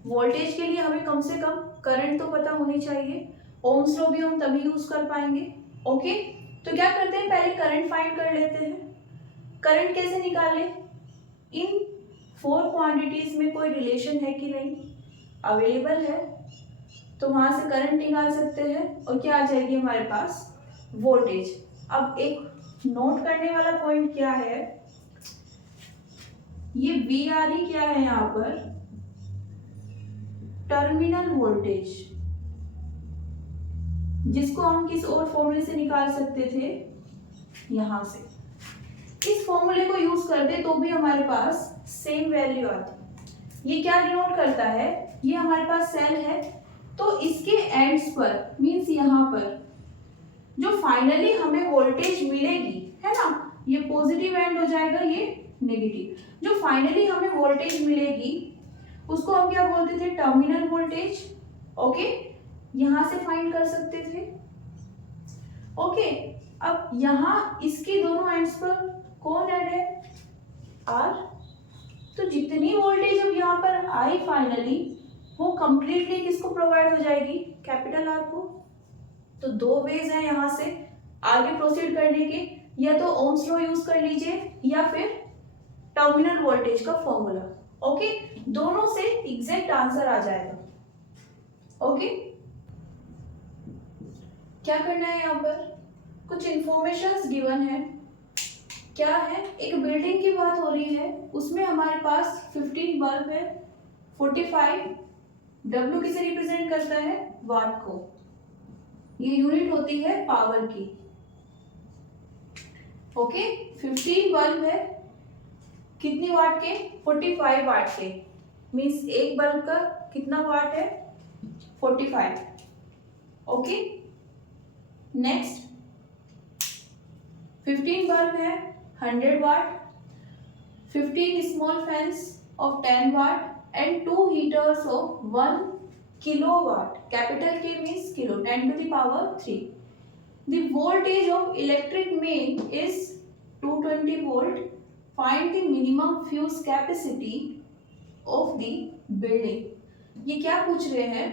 वोल्टेज के लिए हमें कम से कम करंट तो पता होनी चाहिए, ओम्स लॉ भी हम तभी यूज कर पाएंगे। ओके, तो क्या करते हैं, पहले करंट फाइंड कर लेते हैं। करंट कैसे निकालें, इन 4 क्वांटिटीज में कोई रिलेशन है कि नहीं, अवेलेबल है, तो वहां से करंट निकाल सकते हैं और क्या आ जाएगी हमारे पास, वोल्टेज। अब एक नोट करने वाला पॉइंट क्या है, ये VRE क्या है यहाँ पर, टर्मिनल वोल्टेज, जिसको हम किस और फॉर्मूले से निकाल सकते थे, यहां से। इस फॉर्मूले को यूज करते तो भी हमारे पास सेम वैल्यू आती। ये क्या डिनोट करता है, ये हमारे पास सेल है, तो इसके एंड्स पर मींस यहाँ पर जो फाइनली हमें वोल्टेज मिलेगी, है ना, ये पॉजिटिव एंड हो जाएगा, ये नेगेटिव, जो फाइनली हमें वोल्टेज मिलेगी उसको हम क्या बोलते थे, टर्मिनल वोल्टेज। ओके, यहां से फाइंड कर सकते थे। ओके, अब यहाँ इसके दोनों एंड्स पर कौन ऐड है, आर, तो जितनी वोल्टेज अब यहाँ पर आई फाइनली वो कंप्लीटली किसको प्रोवाइड हो जाएगी, कैपिटल आर को। तो दो वेज हैं यहाँ से आगे प्रोसीड करने के, या तो ओम्स लॉ यूज कर लीजिए या फिर टर्मिनल वोल्टेज का फॉर्मूला। ओके, दोनों से एग्जैक्ट आंसर आ जाएगा। ओके, क्या करना है, यहाँ पर कुछ इंफॉर्मेशंस गिवन है। क्या है, एक बिल्डिंग की बात हो रही है, उसमें हमारे पास 15 बल्ब है, 45 W किसे रिप्रेजेंट करता है, वाट को, ये यूनिट होती है पावर की। ओके, 15 बल्ब है, कितनी वाट के, 45 वाट के, मीन्स एक बल्ब का कितना वाट है, 45। ओके, नेक्स्ट 15 बल्ब है 100 watt, 15 small fans of 10 watt and 2 heaters of 1 kilowatt, capital K means kilo, 10 to the power 3. The voltage of electric main is 220 volt. Find the minimum fuse capacity of the building. ये क्या पूछ रहे हैं,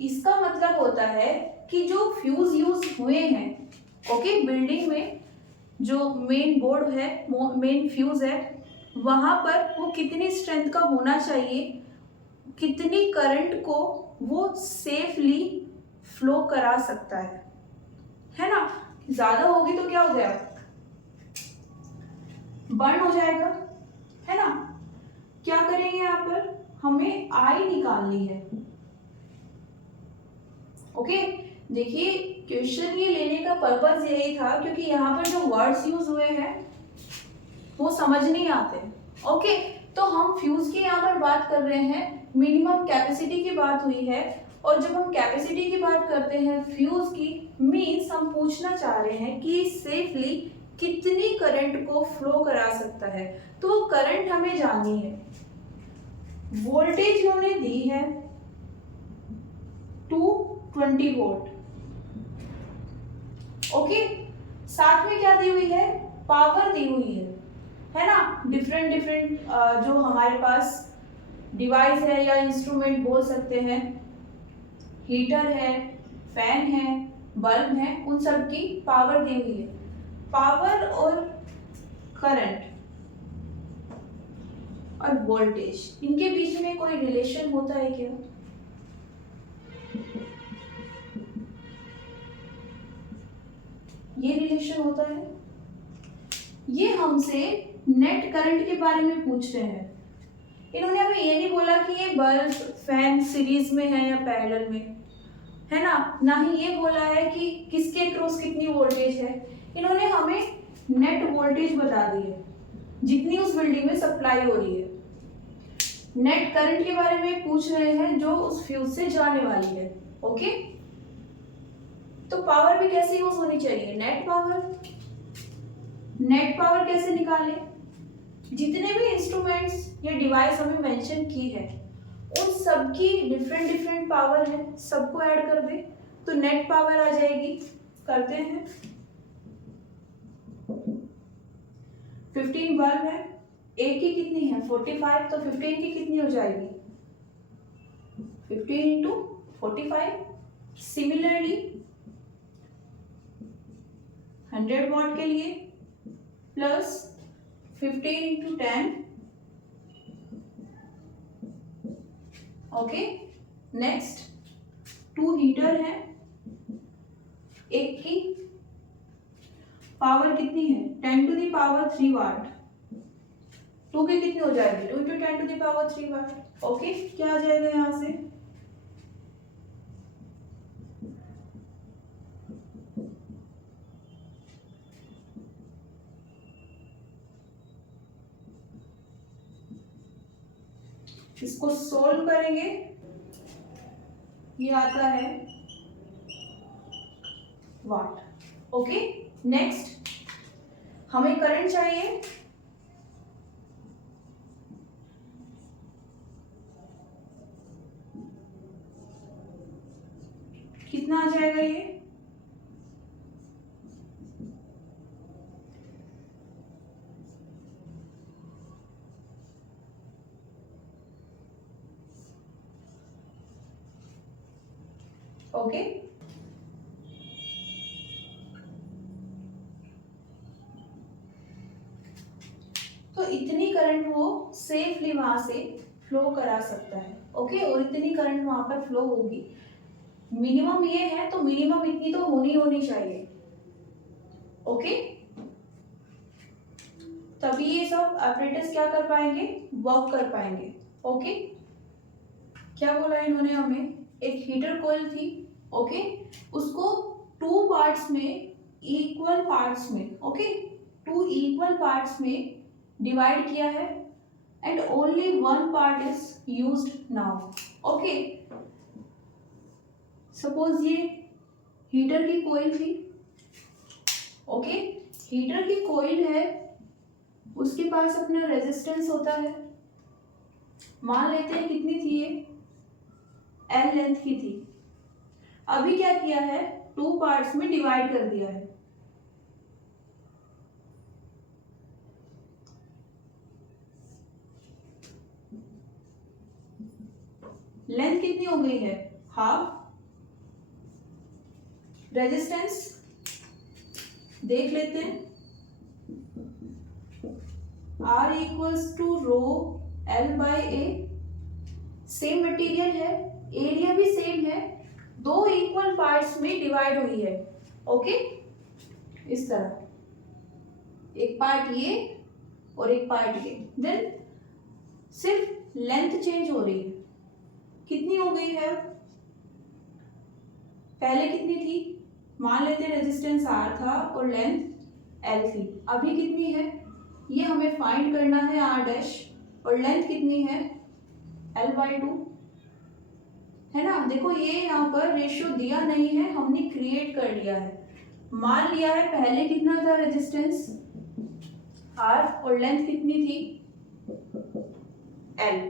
इसका मतलब होता है कि जो फ्यूज यूज हुए हैं, ओके, बिल्डिंग में जो मेन बोर्ड है, मेन फ्यूज है, वहां पर वो कितनी स्ट्रेंथ का होना चाहिए, कितनी करंट को वो सेफली फ्लो करा सकता है ना। ज्यादा होगी तो क्या हो गया, बर्न हो जाएगा, है ना। क्या करेंगे, यहाँ पर हमें आई निकालनी है। ओके, देखिए क्वेश्चन ये लेने का पर्पस यही था क्योंकि यहाँ पर जो वर्ड्स यूज हुए हैं वो समझ नहीं आते। ओके, तो हम फ्यूज की यहाँ पर बात कर रहे हैं, मिनिमम कैपेसिटी की बात हुई है, और जब हम कैपेसिटी की बात करते हैं फ्यूज की, मीन्स हम पूछना चाह रहे हैं कि सेफली कितनी करंट को फ्लो करा सकता है, तो वो करंट हमें जाननी है। वोल्टेज उन्होंने दी है 220 वोल्ट। ओके, साथ में क्या दी हुई है, पावर दी हुई है ना। डिफरेंट जो हमारे पास डिवाइस है या इंस्ट्रूमेंट बोल सकते हैं, हीटर है, फैन है, बल्ब है, उन सब की पावर दी हुई है। पावर और करंट और वोल्टेज, इनके बीच में कोई रिलेशन होता है क्या, ये रिलेशन होता है। ये हमसे नेट करंट के बारे में पूछ रहे हैं। इन्होंने हमें ये नहीं बोला कि ये बल्ब फैन सीरीज में है या पैरेलल में, है ना ही ये बोला है कि किसके क्रॉस कितनी वोल्टेज है। इन्होंने हमें नेट वोल्टेज बता दी है जितनी उस बिल्डिंग में सप्लाई हो रही है। नेट करंट के बारे में पूछ रहे हैं जो उस फ्यूज से जाने वाली है। ओके, तो पावर भी कैसे यूज होनी चाहिए, नेट पावर। नेट पावर कैसे निकालें, जितने भी इंस्ट्रूमेंट्स या डिवाइस हमें मेंशन की है उन सबकी डिफरेंट पावर है, सबको ऐड कर दे तो नेट पावर आ जाएगी। करते हैं, 15 बल्ब है, एक की कितनी है 45, तो 15 की कितनी हो जाएगी 15 इंटू 45। सिमिलरली 100 वॉट के लिए plus 15 into 10 okay, next 2 heater है, एक की पावर कितनी है 10⁻³ वाट, 2 की कितनी हो जाएगी 2 × 10⁻³ वाट। ओके, क्या आ जाएगा यहाँ से इसको सोल्व करेंगे, ये आता है वाट। ओके, नेक्स्ट हमें करंट चाहिए, कितना आ जाएगा ये ओके, तो इतनी करंट वो सेफली वहां से फ्लो करा सकता है। ओके, और इतनी करंट वहां पर फ्लो होगी, मिनिमम ये है तो मिनिमम इतनी तो होनी चाहिए। ओके, तभी ये सब ऑपरेटर्स क्या कर पाएंगे, वर्क कर पाएंगे। ओके, क्या बोला इन्होंने हमें, एक हीटर कॉइल थी, ओके, उसको 2 पार्ट्स में इक्वल पार्ट्स में, ओके, 2 इक्वल पार्ट्स में डिवाइड किया है and only 1 part is used now. Okay, suppose ये हीटर की कॉइल थी, ओके, हीटर की कॉइल है, उसके पास अपना रेजिस्टेंस होता है, मान लेते हैं कितनी थी ये L लेंथ की थी। अभी क्या किया है 2 पार्ट्स में डिवाइड कर दिया है, लेंथ कितनी हो गई है हाफ, रेजिस्टेंस देख लेते हैं, R = ρL/A, सेम मटेरियल है, एरिया भी सेम है, 2 इक्वल पार्ट्स में डिवाइड हुई है। ओके, इस तरह एक पार्ट ये और एक पार्ट ये, देन सिर्फ लेंथ चेंज हो रही है, कितनी हो गई है, पहले कितनी थी, मान लेते हैं रेजिस्टेंस R था और लेंथ L थी, अभी कितनी है ये हमें फाइंड करना है R' और लेंथ कितनी है L/2 है ना। देखो ये यहाँ पर रेशियो दिया नहीं है, हमने क्रिएट कर लिया है, मान लिया है पहले कितना था रेजिस्टेंस R और लेंथ कितनी थी L,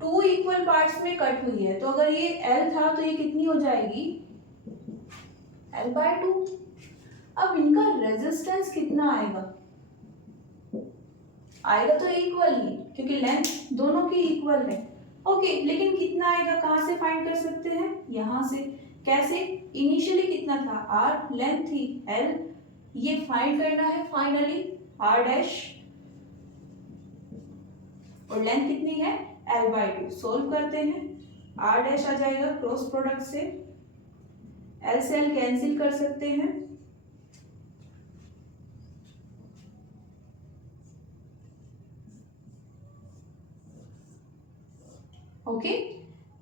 2 इक्वल पार्ट्स में कट हुई है, तो अगर ये L था तो ये कितनी हो जाएगी L/2। अब इनका रेजिस्टेंस कितना आएगा तो इक्वल ही, क्योंकि लेंथ दोनों की इक्वल है। ओके, लेकिन कितना आएगा कहाँ से फाइंड कर सकते हैं, यहाँ से। कैसे, इनिशियली कितना था R, लेंथ थी L, ये फाइंड करना है फाइनली R' और लेंथ कितनी है L/2। सोल्व करते हैं, R' आ जाएगा क्रॉस प्रोडक्ट से, L से L कैंसिल कर सकते हैं, ओके,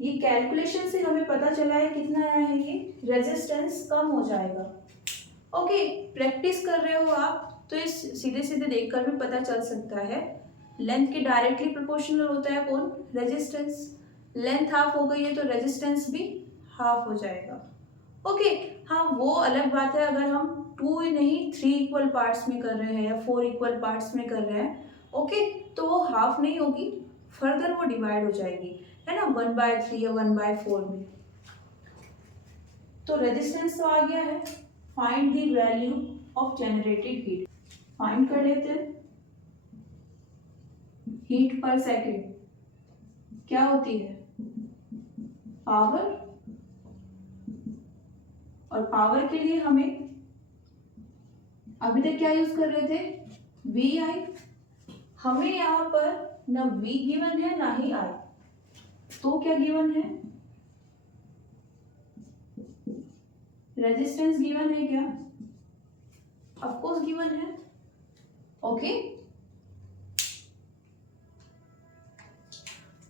ये कैलकुलेशन से हमें पता चला है कितना आया है, ये रेजिस्टेंस कम हो जाएगा। ओके, प्रैक्टिस कर रहे हो आप तो इस सीधे सीधे देखकर भी पता चल सकता है, लेंथ के डायरेक्टली प्रोपोर्शनल होता है कौन, रेजिस्टेंस, लेंथ हाफ हो गई है तो रेजिस्टेंस भी हाफ हो जाएगा। ओके, हाँ वो अलग बात है अगर हम 2 नहीं 3 इक्वल पार्ट्स में कर रहे हैं या 4 इक्वल पार्ट्स में कर रहे हैं, ओके, तो वो हाफ नहीं होगी, फर्दर वो डिवाइड हो जाएगी, है ना, 1/3 या 1/4 में। तो रेजिस्टेंस तो आ गया है, find the value of generated heat, find कर लेते हैं, हीट पर सेकेंड क्या होती है पावर, और पावर के लिए हमें अभी तक क्या यूज कर रहे थे VI, हमें यहाँ पर न V गिवन है ना ही I, तो क्या गिवन है, रेजिस्टेंस गिवन है क्या, ऑफ कोर्स गिवन है। ओके,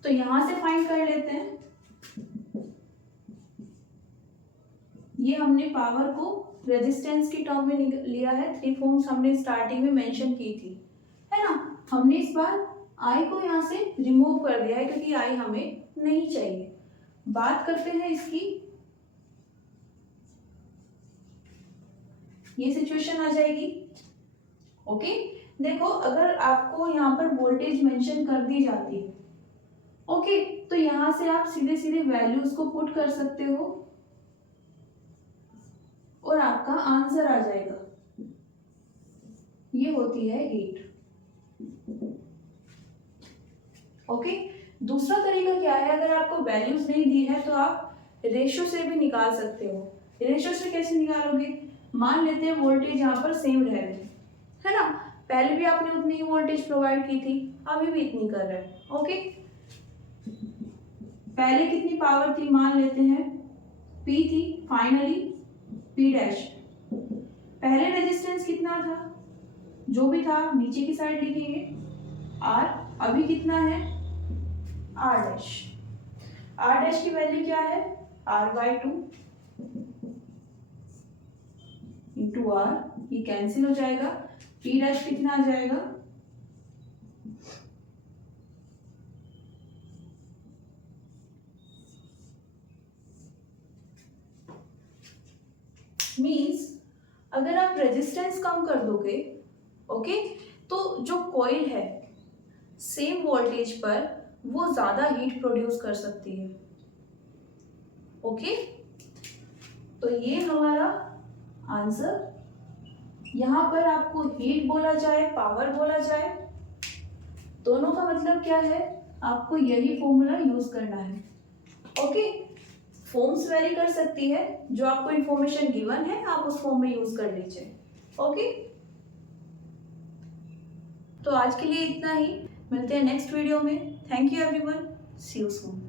तो यहां से फाइंड कर लेते हैं। ये हमने पावर को रेजिस्टेंस की टर्म में लिया है, 3 फॉर्म्स हमने स्टार्टिंग में मेंशन की थी, है ना। हमने इस बार आई को यहाँ से रिमूव कर दिया है क्योंकि आई हमें नहीं चाहिए। बात करते हैं इसकी, ये सिचुएशन आ जाएगी। ओके, देखो अगर आपको यहाँ पर वोल्टेज मेंशन कर दी जाती है, ओके, तो यहाँ से आप सीधे सीधे वैल्यूज को पुट कर सकते हो और आपका आंसर आ जाएगा। ये होती है 8। ओके, दूसरा तरीका क्या है, अगर आपको वैल्यूज नहीं दी है तो आप रेशो से भी निकाल सकते हो। रेशो से कैसे निकालोगे, मान लेते हैं वोल्टेज यहाँ पर सेम रह रही है ना, पहले भी आपने उतनी ही वोल्टेज प्रोवाइड की थी, अभी भी इतनी कर रहे हैं। ओके, पहले कितनी पावर थी, मान लेते हैं P थी, फाइनली P डैश। पहले रेजिस्टेंस कितना था, जो भी था नीचे की साइड लिखेंगे R, अभी कितना है R डैश। R डैश की वैल्यू क्या है, R/2 इंटू R, ये कैंसिल हो जाएगा, P डैश कितना आ जाएगा, मीन्स अगर आप रेजिस्टेंस कम कर दोगे, ओके, तो जो कॉइल है सेम वोल्टेज पर वो ज्यादा हीट प्रोड्यूस कर सकती है। ओके, तो ये हमारा आंसर, यहाँ पर आपको हीट बोला जाए पावर बोला जाए, दोनों का मतलब क्या है, आपको यही फॉर्मूला यूज करना है। ओके, फॉर्म्स वेरी कर सकती है, जो आपको इंफॉर्मेशन गिवन है आप उस फॉर्म में यूज कर लीजिए। ओके, तो आज के लिए इतना ही, मिलते हैं नेक्स्ट वीडियो में। Thank you everyone, see you soon.